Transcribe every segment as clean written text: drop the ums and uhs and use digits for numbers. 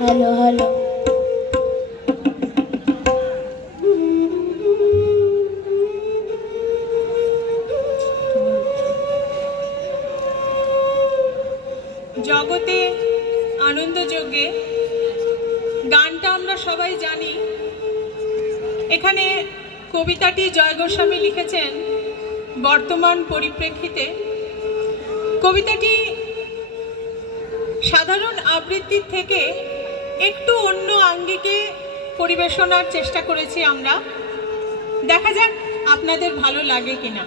Hello hello জগতে আনন্দযজ্ঞে গানটা আমরা সবাই জানি। এখানে কবিতাটি জয় গোস্বামী লিখেছেন বর্তমান পরিপ্রেক্ষিতে। কবিতাটি সাধারণ আবৃত্তির থেকে একটু অন্য আঙ্গিকে পরিবেশনার চেষ্টা করেছি আমরা। দেখা যাক আপনাদের ভালো লাগে কিনা।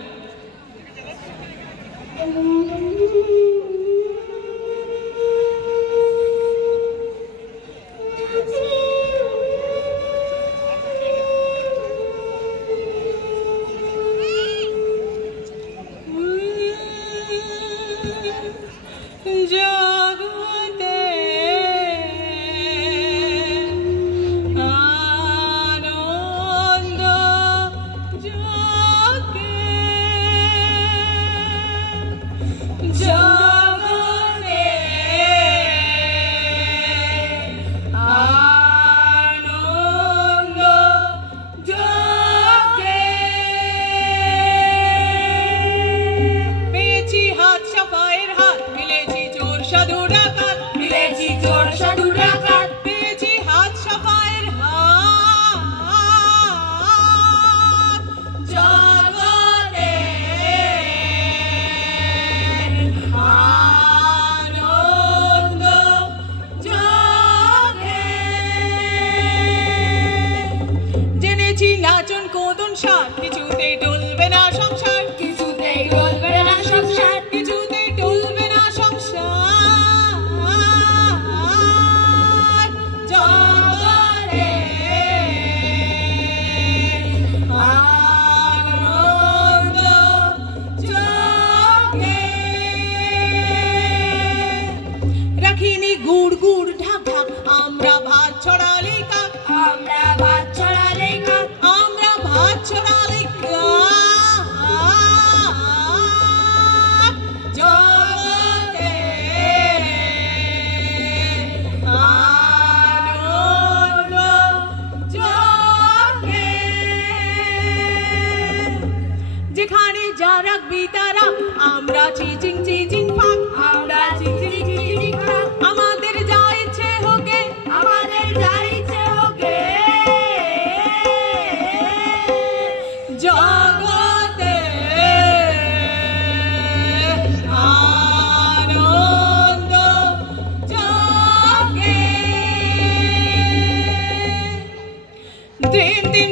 নাচন কোদন সার কিছুতেই টলবে না সংসার, কিছুতেই টলবে না সংসার, কিছুতেই টলবে না সংসার। জগতে আনন্দ জগে রাখিনি গুড় গুড় ঢাক ঢাক আমরা ভাত ছড়ালে কাক, আমরা ভাত ছড়ালে কাক, আমরা ভাত ছড়ালে কাক। জগতে আনন্দ জগে যেখানে যা রাখবি তারা আমরা চিচিং চিচিং ফাঁক, আমরা চিচিং চিচিং ফাঁক। আমাদের যা ইচ্ছে হোকে, আমাদের যা ইচ্ছে হোকে। জগতে আনন্দ জগে দিন দিন